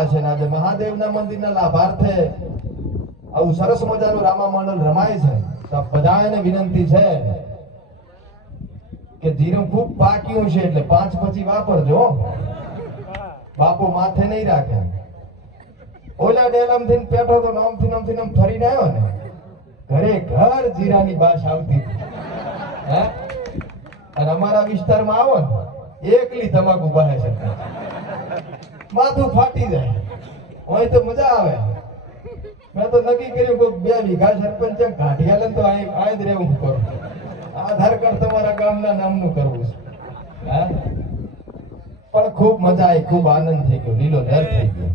આજે મહાદેવના મંદિરના લાભાર્થે આવું સરસ મજાનું રામા મંડળ રમાય છે. તો બધાને વિનંતી છે કે જીરું ખૂબ પાક્યું છે એટલે 5 પછી વાપરજો. બાપુ માથે નહીં રાખે. ઓલા ડેલમ થી પેઠો તો નામથી ફરીને આવ્યો ને ઘરે ઘર જીરાની બાશ આવતી હે. અને અમારા વિસ્તારમાં આવો ને એકલી તમાકુ બહાર છે, માથું ફાટી જાય. હોય તો મજા આવે. મેં તો નક્કી કર્યું કે 2 વીઘા સરપંચ ગાંઠિયા લે તો આ જ રહેવું કરું. આધાર કાર્ડ તમારા ગામના નામનું કરવું છે. પણ ખૂબ મજા આવી, ખૂબ આનંદ થઈ ગયો, લીલો લહેર થઈ ગયો.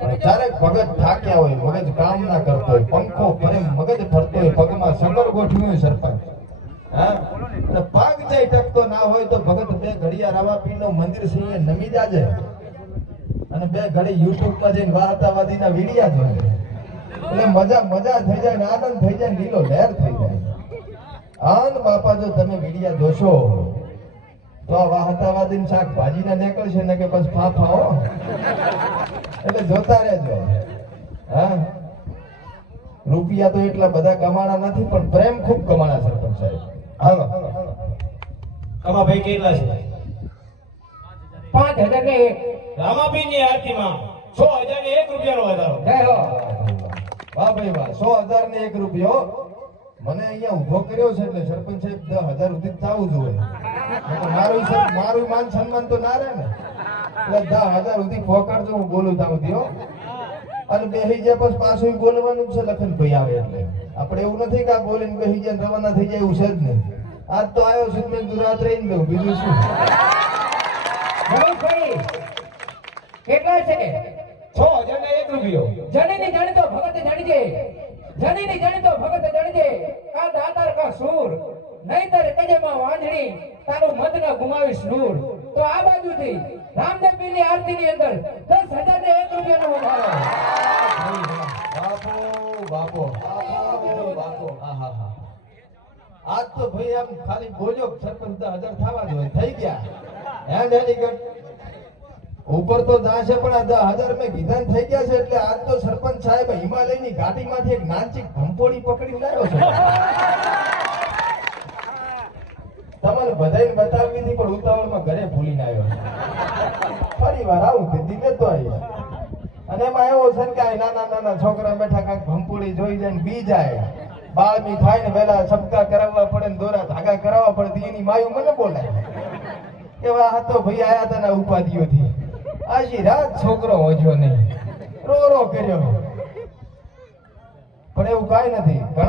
પણ ક્યારેક મગજ થાક્યા હોય, મગજ કામ ના કરતો હોય, પંખો ફરે મગજ ફરતો હોય, પગમાં સબર ગોઠવ્યું હોય સરપંચ, અને પાગ જાય ટકતો ના હોય તો ભગત 2 ઘડિયા રામાપીરનું મંદિર છે નમી જાજે અને 2 ઘડી યુટ્યુબમાં જઈને વાર્તાવાદીના વિડિયા જોજે. એટલે મજા થઈ જાય ને આનંદ થઈ જાય, લીલો લહેર થઈ જાય. આન બાપા જો તમે વિડિયા જોશો તો આ વાર્તાવાદી શાકભાજીના નીકળશે ને કે બસ ફાફા હો. એટલે જોતા રહેજો. રૂપિયા તો એટલા બધા કમાણા નથી પણ પ્રેમ ખૂબ કમાણા સરપંચ સાહેબ. હાલો કમાભાઈ કેટલા છે? 5000 ને 1. રામાપીરની આરતીમાં 6001 રૂપિયાનો વધારો. જય હો. વાહ ભાઈ વાહ. 100,000 ને 1 રૂપિયો મને અહીંયા ઉભો કર્યો છે એટલે સરપંચ સાહેબ 10,000 સુધી થવું જોઈએ. મારું માન સન્માન તો ના રહે ને. એટલે 10,000 સુધી ફોકાડજો, હું બોલું ત્યાં સુધી હો. અને બેહી જાય પછી પાછું બોલવાનું છે લખનભાઈ આવે એટલે. આપણે એવું નથી કે આ બોલીને બેહી જાય રવાના થઈ જાય, એવું છે જ નહીં. આજ તો આવ્યો છું મેં ગુજરાત રહીને દઉં, બીજું શું. ભાઈ કેટલા છે? 6001 રૂપિયો. જણીની જાણીતો ભગત જાણીજે, જણીની જાણીતો ભગત જાણીજે. કા દાતાર કા સૂર નહીતર કજેમાં વાંધણી તારું મત ન ગુમાવીશ નૂર. તો આ બાજુથી રામદેવ પીરની આરતીની અંદર 10,000 ને 1 રૂપિયાનો વધારો. બાપો આહા. આજ તો ભાઈ આમ ખાલી બોલ્યો સરપંચ 10,000 થવા જોઈએ, થઈ ગયા. હેન્ડ હેન્ડીકેપ ઉપર તો જાશે પણ આ 10,000 મેં કીધા થઈ ગયા છે. એટલે આજ તો સરપંચ સાહેબ હિમાલયની ઘાટીમાંથી એક નાનચી ભંપોડી પકડી લાવ્યો છે. તમારે બધાને બતાવવી હતી પણ ઉતાવળમાં ઘરે ભૂલીને આવ્યો. ફરી વાર આવું કીધી લેતો આવ્યો. અને એમાં એવો છે કે નાના છોકરા બેઠા કાંઈક ભંપોડી જોઈ જાય ને બી જાય. બાળમી થાય ને વેલા સબકા કરાવવા પડે ને દોરા ધાગા કરાવવા પડે. એની માયું મને બોલાય કે વાહ તો ભાઈ આયા હતા ને ઉપાધિઓથી. આજી રાત છોકરો હોજ્યો નહીં, રો કર્યો. પણ એવું કાંઈ નથી. ઘણા